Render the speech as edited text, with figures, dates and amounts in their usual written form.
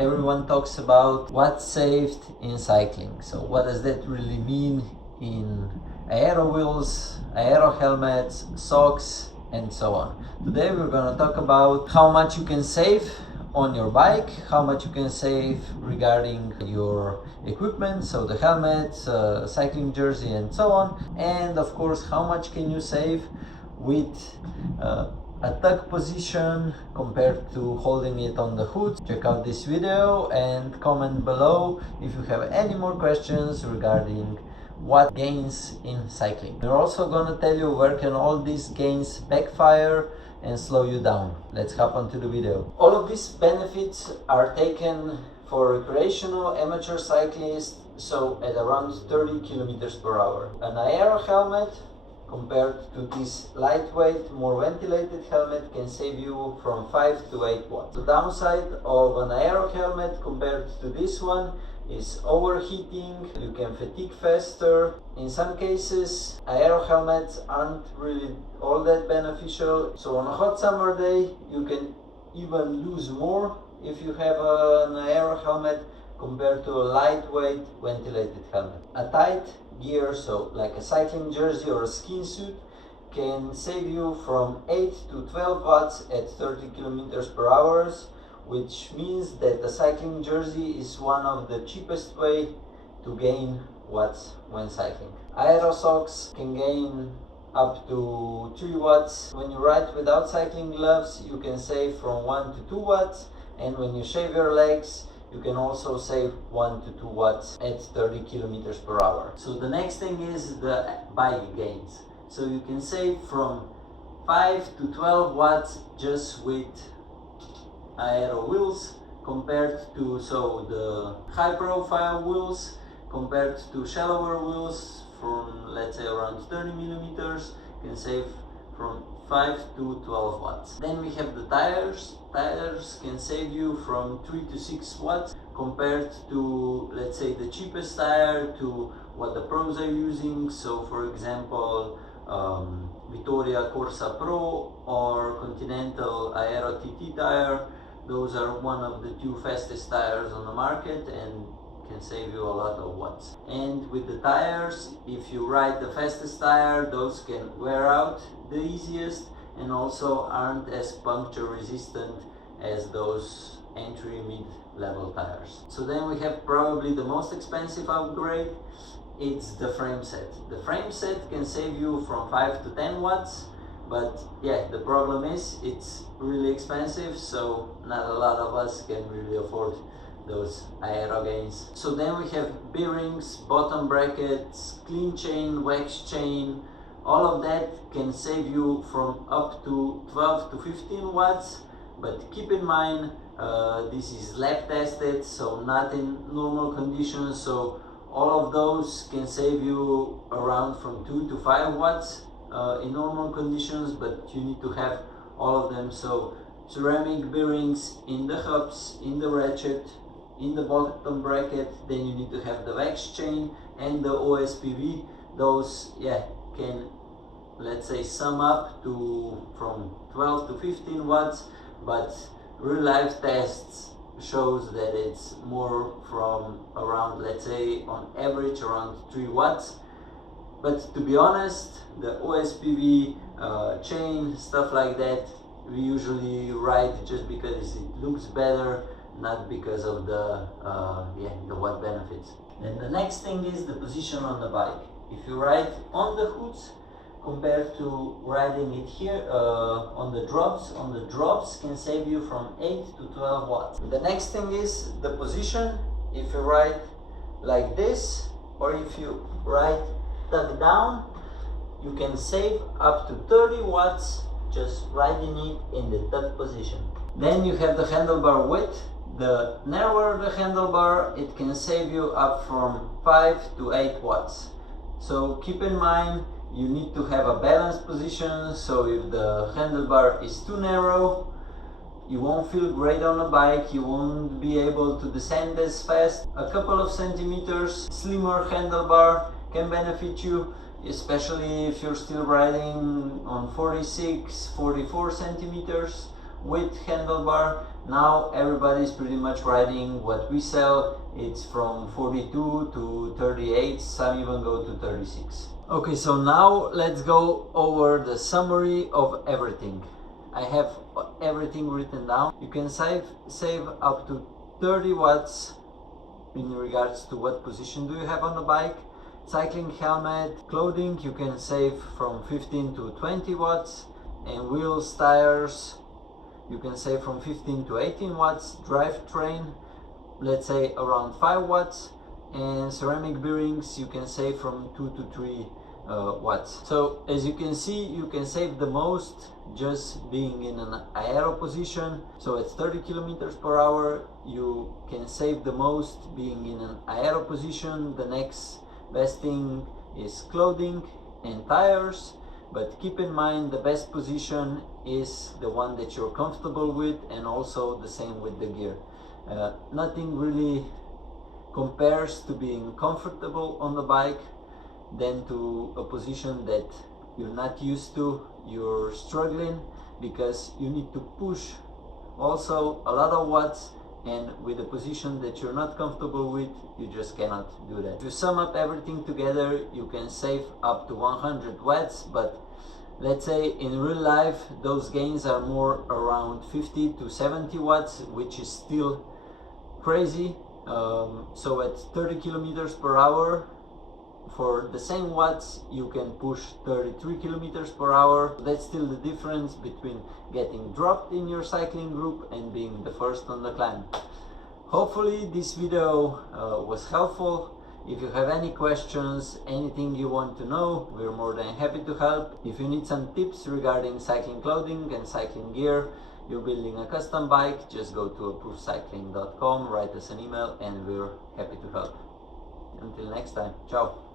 Everyone talks about what's saved in cycling. So what does that really mean in aero wheels, aero helmets, socks, and so on. Today we're going to talk about how much you can save on your bike, how much you can save regarding your equipment, so the helmet, cycling jersey, and so on, and of course how much can you save with a tug position compared to holding it on the hood. Check out this video and comment below if you have any more questions regarding what gains in cycling. We're also going to tell you where can all these gains backfire and slow you down. Let's hop onto the video. All of these benefits are taken for recreational amateur cyclists, so at around 30 kilometers per hour. An aero helmet compared to this lightweight, more ventilated helmet can save you from 5 to 8 watts. The downside of an aero helmet compared to this one is overheating, you can fatigue faster. In some cases, aero helmets aren't really all that beneficial, so on a hot summer day you can even lose more if you have an aero helmet compared to a lightweight ventilated helmet. A tight gear, so like a cycling jersey or a skin suit, can save you from 8 to 12 watts at 30 kilometers per hour, which means that the cycling jersey is one of the cheapest way to gain watts when cycling. Aero socks can gain up to 3 watts. When you ride without cycling gloves, you can save from 1 to 2 watts, and when you shave your legs, you can also save 1 to 2 watts at 30 kilometers per hour. So the next thing is the bike gains. So you can save from 5 to 12 watts just with aero wheels compared to the high profile wheels compared to shallower wheels from, let's say, around 30 millimeters, can save from 5 to 12 watts. Then we have the tires. Tires can save you from 3 to 6 watts compared to, let's say, the cheapest tire to what the pros are using. So for example, Vittoria Corsa Pro or Continental Aero TT tire. Those are one of the 2 fastest tires on the market and can save you a lot of watts. And with the tires, if you ride the fastest tire, those can wear out the easiest and also aren't as puncture resistant as those entry mid-level tires. So then we have probably the most expensive upgrade. It's the frame set. The frame set can save you from 5 to 10 watts, but yeah, the problem is it's really expensive, so not a lot of us can really afford those aero gains. So then we have bearings, bottom brackets, clean chain, wax chain. All of that can save you from up to 12 to 15 watts, but keep in mind this is lab tested, so not in normal conditions. So all of those can save you around from 2 to 5 watts in normal conditions, but you need to have all of them. So ceramic bearings in the hubs, in the ratchet, in the bottom bracket. Then you need to have the wax chain and the OSPV. Those can, let's say, sum up to from 12 to 15 watts, but real life tests shows that it's more from around, let's say, on average around 3 watts. But to be honest, the OSPV chain, stuff like that, we usually ride just because it looks better, not because of the watt benefits. Then the next thing is the position on the bike. If you ride on the hoods compared to riding it here on the drops can save you from 8 to 12 watts. The next thing is the position. If you ride like this, or if you ride tuck down, you can save up to 30 watts just riding it in the tuck position. Then you have the handlebar width. The narrower the handlebar, it can save you up from 5 to 8 watts. So keep in mind, you need to have a balanced position. So if the handlebar is too narrow, you won't feel great on a bike, you won't be able to descend as fast. A couple of centimeters slimmer handlebar can benefit you, especially if you're still riding on 46, 44 centimeters with handlebar. Now everybody's pretty much riding what we sell. It's from 42 to 38, some even go to 36. Okay, so now let's go over the summary of everything. I have everything written down. You can save up to 30 watts in regards to what position do you have on the bike. Cycling helmet, clothing, you can save from 15 to 20 watts, and wheels, tires, you can save from 15 to 18 watts. Drivetrain, let's say around 5 watts, and ceramic bearings you can save from 2 to 3 watts. So as you can see, you can save the most just being in an aero position. So at 30 kilometers per hour you can save the most being in an aero position. The next best thing is clothing and tires, but keep in mind the best position is the one that you're comfortable with, and also the same with the gear. Nothing really compares to being comfortable on the bike than to a position that you're not used to. You're struggling because you need to push also a lot of watts, and with a position that you're not comfortable with, you just cannot do that. If you sum up everything together, you can save up to 100 watts, but let's say in real life those gains are more around 50 to 70 watts, which is still crazy. So at 30 kilometers per hour, for the same watts you can push 33 kilometers per hour. That's still the difference between getting dropped in your cycling group and being the first on the climb. Hopefully this video was helpful. If you have any questions, anything you want to know, we're more than happy to help. If you need some tips regarding cycling clothing and cycling gear, you're building a custom bike, just go to approvecycling.com, write us an email, and we're happy to help. Until next time, ciao!